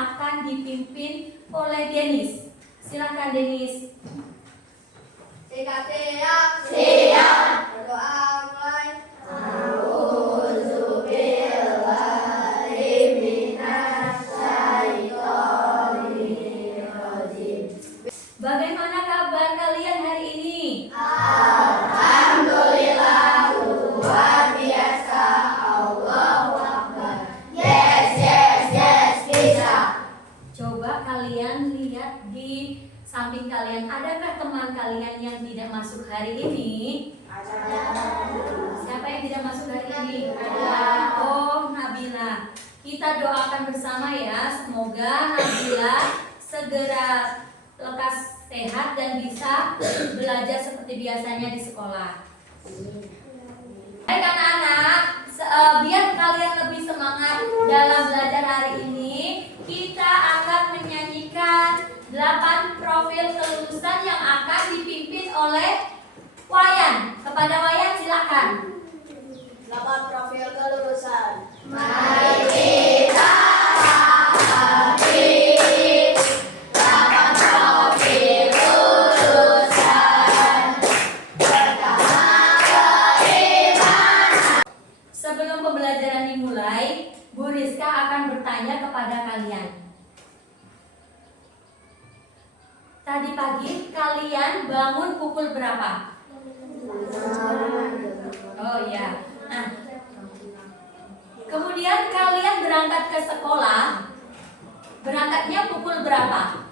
akan dipimpin oleh Denis. Silakan Denis. Siap. Berdoa mulai. Bagaimana kabar kalian hari ini? Alhamdulillah, luar biasa. Allahu Akbar. Yes, bisa. Coba kalian lihat di samping kalian, adakah teman kalian yang tidak masuk hari ini? Siapa yang tidak masuk hari ini? Oh, Nabila. Kita doakan bersama ya, semoga Nabila segera lekas sehat dan bisa belajar seperti biasanya di sekolah. Baik anak-anak, biar kalian lebih semangat dalam belajar hari ini, kita akan menyanyikan 8 profil kelulusan yang akan dipimpin oleh Wayan. Kepada Wayan silakan. 8 profil kelulusan. Mari kita ambil 8 profil lulusan. Pertama, beriman. Sebelum pembelajaran dimulai, Bu Rizka akan bertanya kepada kalian. Tadi pagi kalian bangun pukul berapa? Oh iya. Nah, kemudian kalian berangkat ke sekolah. Berangkatnya pukul berapa?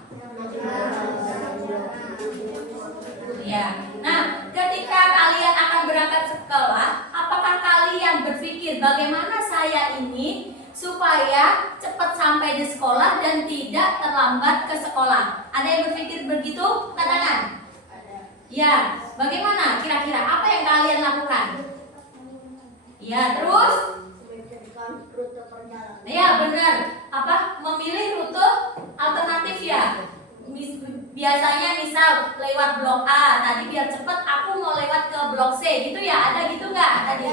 Ya. Nah, ketika kalian akan berangkat sekolah, apakah kalian berpikir bagaimana saya ini supaya cepat sampai di sekolah dan tidak terlambat ke sekolah? Ada yang berpikir begitu? Angkat tangan. Ya, bagaimana kira-kira apa yang kalian lakukan? Ya, terus? Memikirkan rute perjalanan. Ya, benar. Apa? Memilih rute alternatif ya. Biasanya misal lewat blok A, tadi biar cepat aku mau lewat ke blok C, gitu ya? Ada gitu nggak tadi?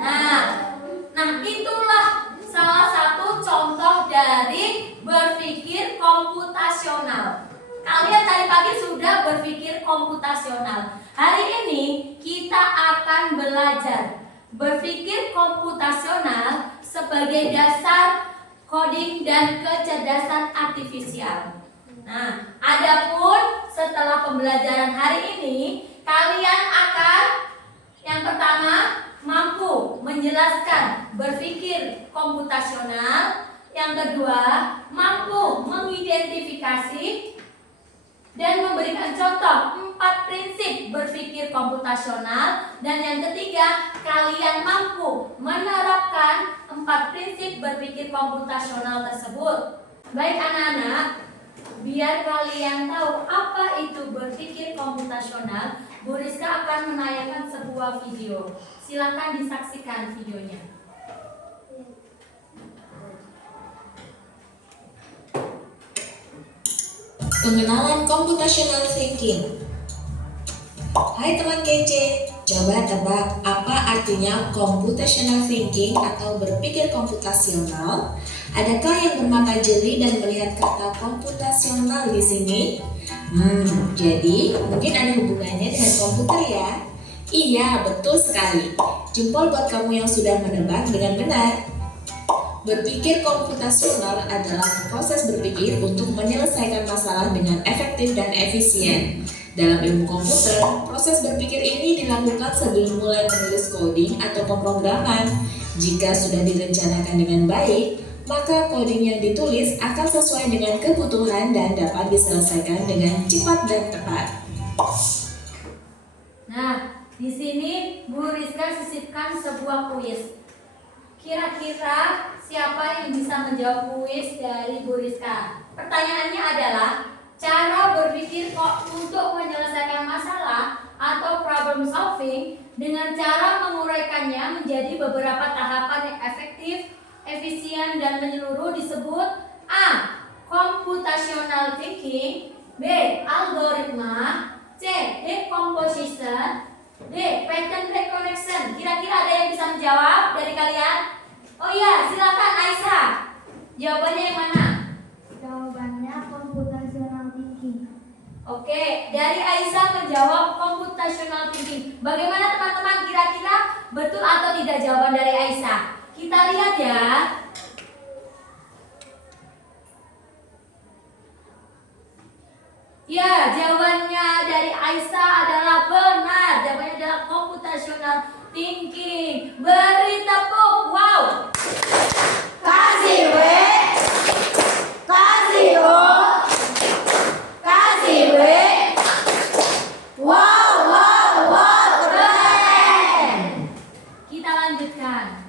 Nah, itulah salah satu contoh dari berpikir komputasional. Kalian tadi pagi sudah berpikir komputasional. Hari ini kita akan belajar berpikir komputasional sebagai dasar coding dan kecerdasan artifisial. Nah, adapun setelah pembelajaran hari ini, kalian akan yang pertama mampu menjelaskan berpikir komputasional, yang kedua mampu mengidentifikasi dan memberikan contoh 4 prinsip berpikir komputasional, dan yang ketiga kalian mampu menerapkan 4 prinsip berpikir komputasional tersebut. Baik anak-anak, biar kalian tahu apa itu berpikir komputasional, Bu Rizka akan menayangkan sebuah video. Silakan disaksikan videonya. Pengenalan Computational Thinking. Hai teman kece, coba tebak apa artinya Computational Thinking atau berpikir komputasional? Adakah yang bermata jeli dan melihat kata komputasional di sini? Jadi mungkin ada hubungannya dengan komputer ya? Iya, betul sekali. Jempol buat kamu yang sudah menebak dengan benar. Berpikir komputasional adalah proses berpikir untuk menyelesaikan masalah dengan efektif dan efisien. Dalam ilmu komputer, proses berpikir ini dilakukan sebelum mulai menulis coding atau pemrograman. Jika sudah direncanakan dengan baik, maka coding yang ditulis akan sesuai dengan kebutuhan dan dapat diselesaikan dengan cepat dan tepat. Nah, di sini Bu Rizka sisipkan sebuah kuis. Kira-kira siapa yang bisa menjawab kuis dari Bu Rizka? Pertanyaannya adalah cara berpikir untuk menyelesaikan masalah atau problem solving dengan cara menguraikannya menjadi beberapa tahapan yang efektif, efisien, dan menyeluruh disebut A. Computational thinking, B. Algoritma, C. Decomposition, D. Pattern recognition. Kira-kira ada yang bisa menjawab dari kalian? Oh iya, silakan Aisyah. Jawabannya yang mana? Oke, dari Aisyah menjawab computational thinking. Bagaimana teman-teman, kira-kira betul atau tidak jawaban dari Aisyah? Kita lihat ya. Ya, jawabannya dari Aisyah adalah benar. Jawabannya adalah computational thinking. Beri tepuk. Wow. Kasih W, kasih O, kasih W. Wow, wow, wow, keren. Kita lanjutkan.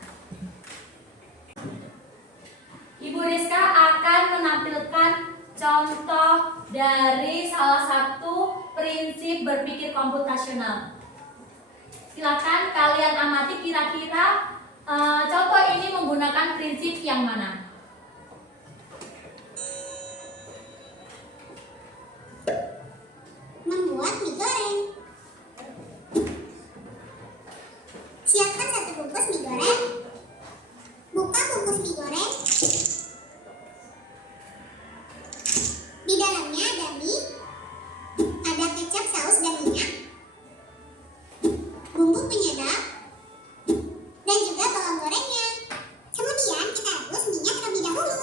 Ibu Rizka akan menampilkan contoh dari salah satu prinsip berpikir komputasional. Silakan kalian amati kira-kira contoh ini menggunakan prinsip yang mana? Membuat mie goreng. Siapkan 1 bungkus mie goreng. Buka bungkus mie goreng. Di dalamnya ada mie, ada kecap, saus, dan minyak, bumbu penyedap, dan juga bawang gorengnya. Kemudian kita rebus minyak terlebih dahulu.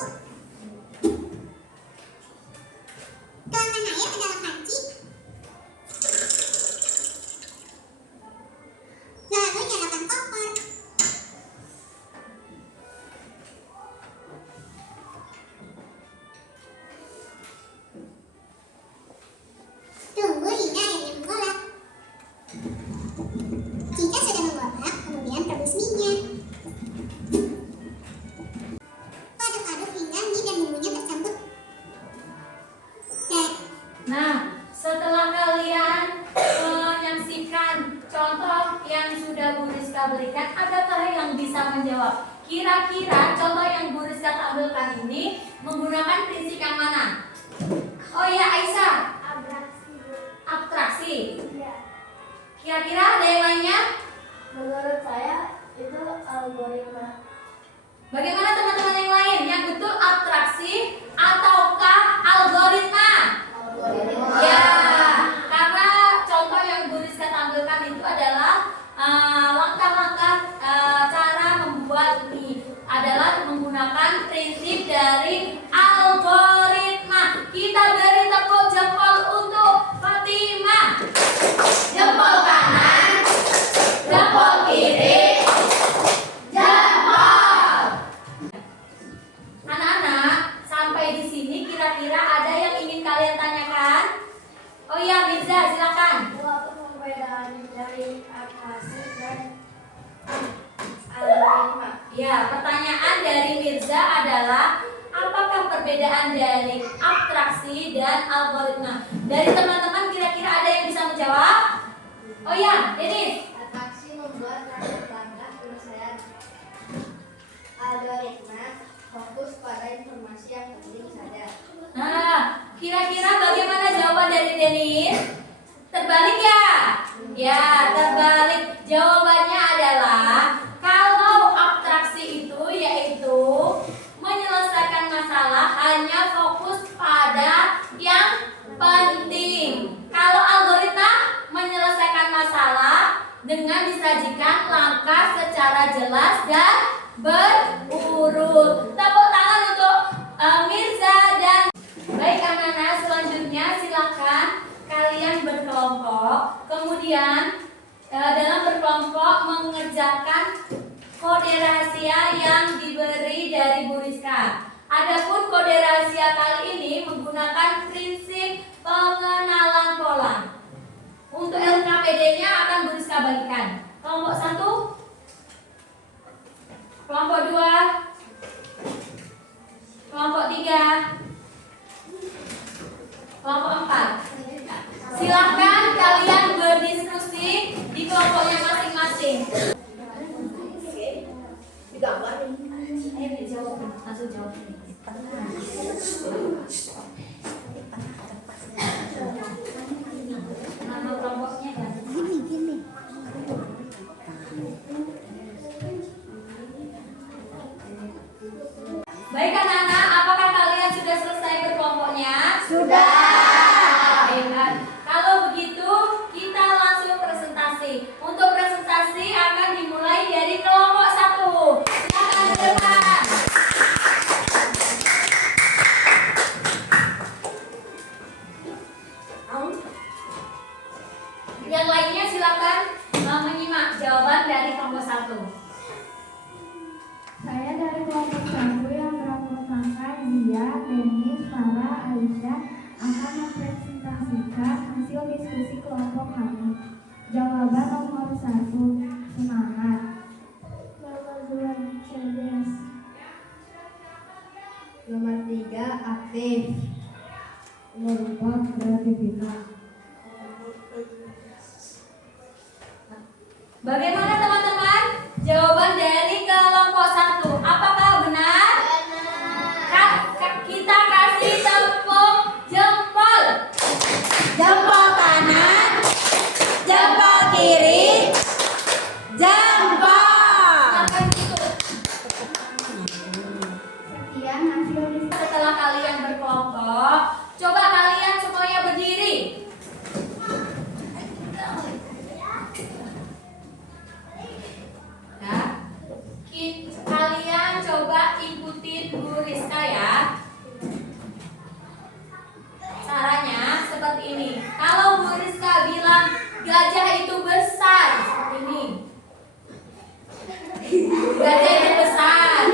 Tuangkan air ke dalam panci. Lalu nyalakan kompor. Tunggu hingga airnya menggolak. Jika sudah menggolak, kemudian rebus mie-nya. Aduk-aduk hingga mie dan bumbunya bercampur. Nah, setelah kalian menyaksikan contoh yang sudah Bu Rizka berikan, adakah yang bisa menjawab? Kira-kira contoh yang Bu Rizka tampilkan ini menggunakan prinsip yang mana? Oh ya, Aisyah, abstraksi. Kira-kira ada yang lainnya? Menurut saya itu algoritma. Bagaimana teman-teman yang lain? Yang betul abstraksi ataukah algoritma? Algoritma. Ya, karena contoh yang Bu Rizka tampilkan itu adalah langkah-langkah cara membuat mie adalah menggunakan prinsip dari algoritma. Kita beri tepuk jempol untuk Fatimah. Jempol kanan, jempol kiri, jempol. Anak-anak, sampai di sini kira-kira ada yang ingin kalian tanyakan? Oh iya, Mirza, silakan. Apa perbedaan dari abstraksi dan algoritma? Ya, pertanyaan dari Mirza adalah apakah perbedaan dari abstraksi dan algoritma? Dari teman-teman kira-kira ada yang bisa menjawab? Oh ya, Denis. Abstraksi membuat langkah-langkah penyelesaian. Algoritma fokus pada informasi yang penting saja. Nah, kira-kira bagaimana jawaban dari Denis? Terbalik ya? Ya, terbalik. Jawabannya adalah kalau abstraksi itu yaitu menyelesaikan masalah hanya fokus pada yang penting. Kalau algoritma menyelesaikan masalah dengan disajikan langkah secara jelas dan berurut. Tepuk tangan untuk Mirza dan baik anak-anak, selanjutnya silakan kalian berkelompok. Kemudian dalam berkelompok mengerjakan kode rahasia yang diberi dari Bu Rizka. Adapun kode rahasia kali ini menggunakan prinsip pengenalan pola. Untuk LKPD-nya akan Bu Rizka bagikan. Kelompok 1, kelompok 2, kelompok 3, kelompok 4. Silahkan kalian berdiskusi di kelompoknya masing-masing. Digambarin. Ayo dijawab, langsung jawab. Nama kelompoknya kan? Baik anak-anak, apakah kalian sudah selesai berkelompoknya? Sudah. diskusi kelompok kami. Jawaban nomor 1, semangat. Nomor 2, cerdas. Nomor 3, aktif. Nomor 4, kreativitas. Bagaimana teman-teman? Jawaban dari kelompok 1. Apakah benar? Kita kasih tepuk jempol. Jempol kanan, jempol kiri, jempol. Silakan duduk. Sekian hasil diskusi. Setelah kalian berkelompok, coba kalian semuanya berdiri. Ya. Kalian coba ikutin Bu Rizka ya. Caranya seperti ini. Kalau Bu Rizka bilang gajah itu besar, seperti ini. Gajah itu besar.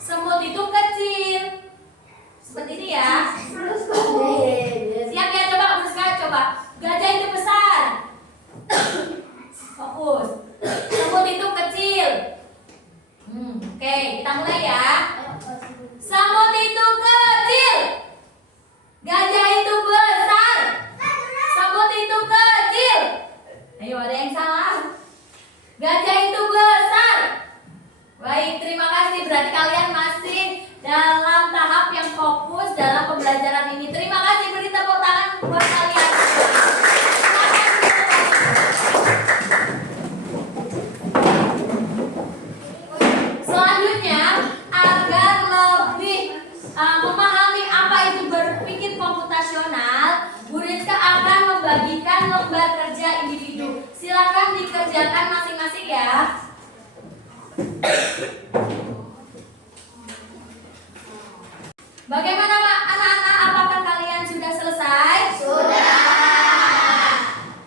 Semut itu kecil. Seperti ini ya. Siap ya, coba Bu Rizka coba. Gajah itu besar. Fokus. Semut itu kecil. Oke, kita mulai ya. Semut itu kecil. Gajah itu besar. Semut itu kecil. Ayo, ada yang salah. Gajah itu besar. Baik, terima kasih. Berarti kalian masih dalam tahap yang fokus dalam pembelajaran ini. Terima kasih, beri tepuk tangan buat kalian. Selanjutnya, agar lebih memahami apa itu berpikir komputasional, Bu Rizka akan membagikan lembar kerja individu. Silakan dikerjakan masing-masing ya. Bagaimana anak-anak? Apakah kalian sudah selesai? Sudah.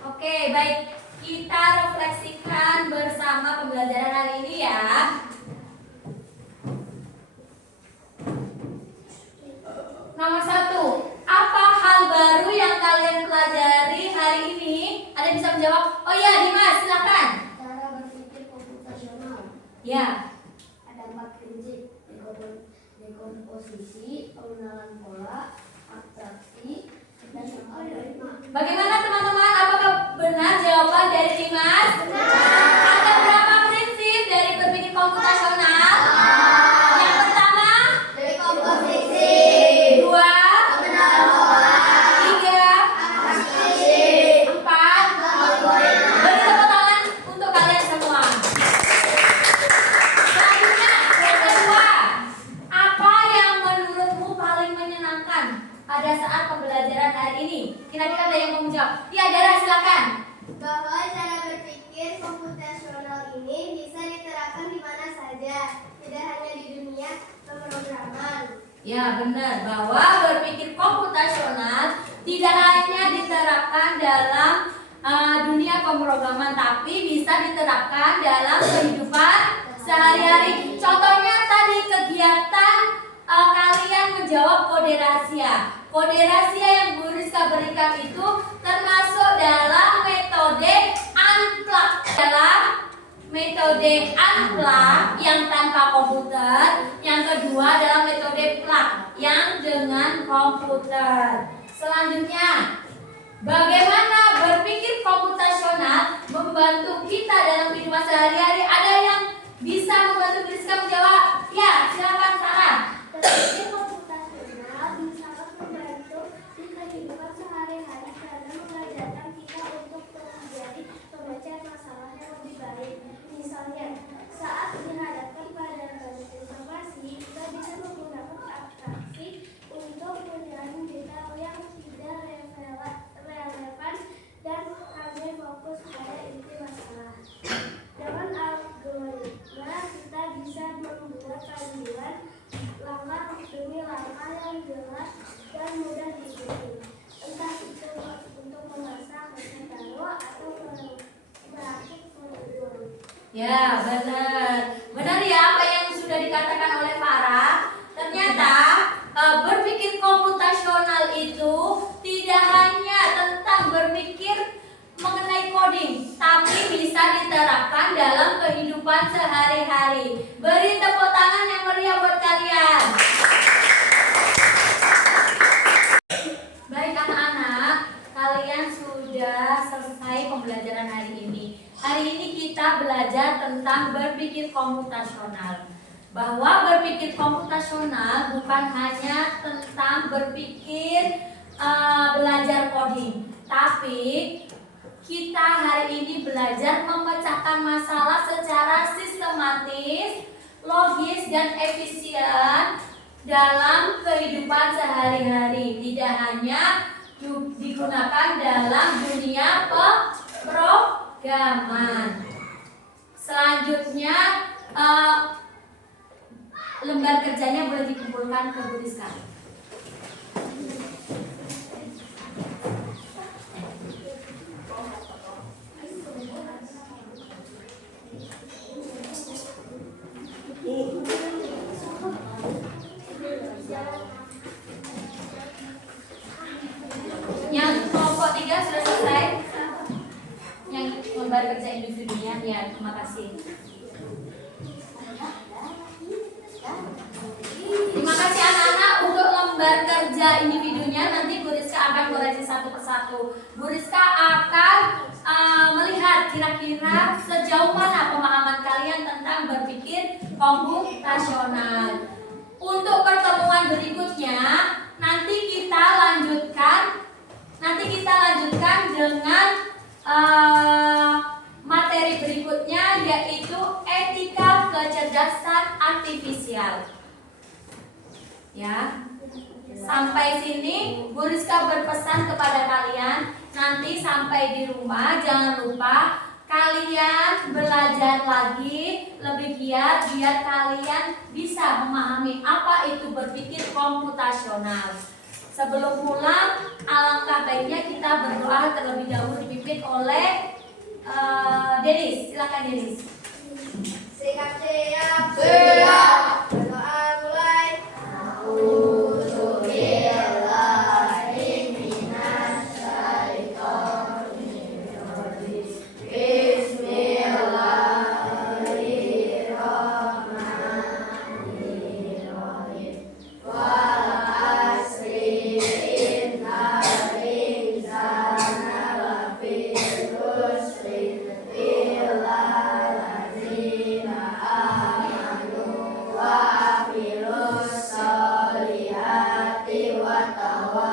Oke, baik. Kita refleksikan bersama pembelajaran hari ini ya. Nomor 1, apa hal baru yang kalian pelajari hari ini? Ada yang bisa menjawab? Oh iya, Dimas, silakan. Cara berpikir komputasional. Ya. Ada 4 prinsip: dekomposisi, pengenalan pola, abstraksi, dan algoritma. Bagaimana teman-teman? Apakah benar jawaban dari Dimas? Benar. Ada berapa prinsip dari berpikir komputasional? Yang pertama, Dekomposisi, 2, pengenalan pola, 3, abstraksi, 4. algoritma. Beri tepuk tangan untuk kalian semua. Selanjutnya, yang kedua, apa yang menurutmu paling menyenangkan pada saat pembelajaran hari ini? Kira-kira ada yang mau menjawab? Ya, Dara, silakan. Bahwa cara berpikir komputasional ini bisa diterapkan di mana saja, tidak hanya di dunia pemrograman. Ya, benar bahwa berpikir komputasional tidak hanya diterapkan dalam dunia pemrograman, tapi bisa diterapkan dalam kehidupan sehari-hari. Contohnya tadi kegiatan kalian menjawab kode rahasia. Kode rahasia yang Bu Rizka berikan itu termasuk dalam metode unplug. Dalam metode unplug yang tanpa komputer, yang kedua adalah metode plug yang dengan komputer. Selanjutnya, bagaimana berpikir komputasional membantu kita dalam kehidupan sehari-hari? Ada yang bisa membantu Rizka menjawab? Ya, silakan Sarah. Berpikir komputasional bisa membantu di kehidupan sehari-hari karena mengajarkan kita untuk menjadi pembaca masalah yang lebih baik. Misalnya, saat dihadapkan pada banyak informasi, kita bisa menggunakan abstraksi untuk menyaring detail yang tidak relevan dan hanya fokus pada inti masalah. Dengan algoritma, kita bisa membuat panduan langkah demi langkah yang jelas dan mudah diikuti. Entah itu untuk memasak resep baru atau merakit modul. Ya, benar. Benar ya apa yang sudah dikatakan oleh Farah. Ternyata berpikir komputasional itu tidak hanya tentang berpikir tentang berpikir komputasional. Bahwa berpikir komputasional bukan hanya tentang berpikir belajar coding, tapi kita hari ini belajar memecahkan masalah secara sistematis, logis, dan efisien dalam kehidupan sehari-hari. Tidak hanya digunakan dalam dunia pemrograman. Selanjutnya lembar kerjanya boleh dikumpulkan ke Bu Rizka. Yang kelompok 3 sudah selesai. Yang lembar kerja individunya, ya, terima kasih. Terima kasih anak-anak. Untuk lembar kerja individunya nanti Bu Rizka akan koreksi satu persatu. Bu Rizka akan melihat kira-kira sejauh mana pemahaman kalian tentang berpikir komputasional. Untuk pertemuan berikutnya nanti kita lanjutkan dengan materi berikutnya, yaitu etika kecerdasan artifisial. Ya, sampai sini Bu Rizka berpesan kepada kalian, nanti sampai di rumah jangan lupa kalian belajar lagi lebih giat biar kalian bisa memahami apa itu berpikir komputasional. Sebelum pulang, alangkah baiknya kita berdoa terlebih dahulu dipimpin oleh Denis. Silakan Denis. Siap. Berdoa mulai. Wa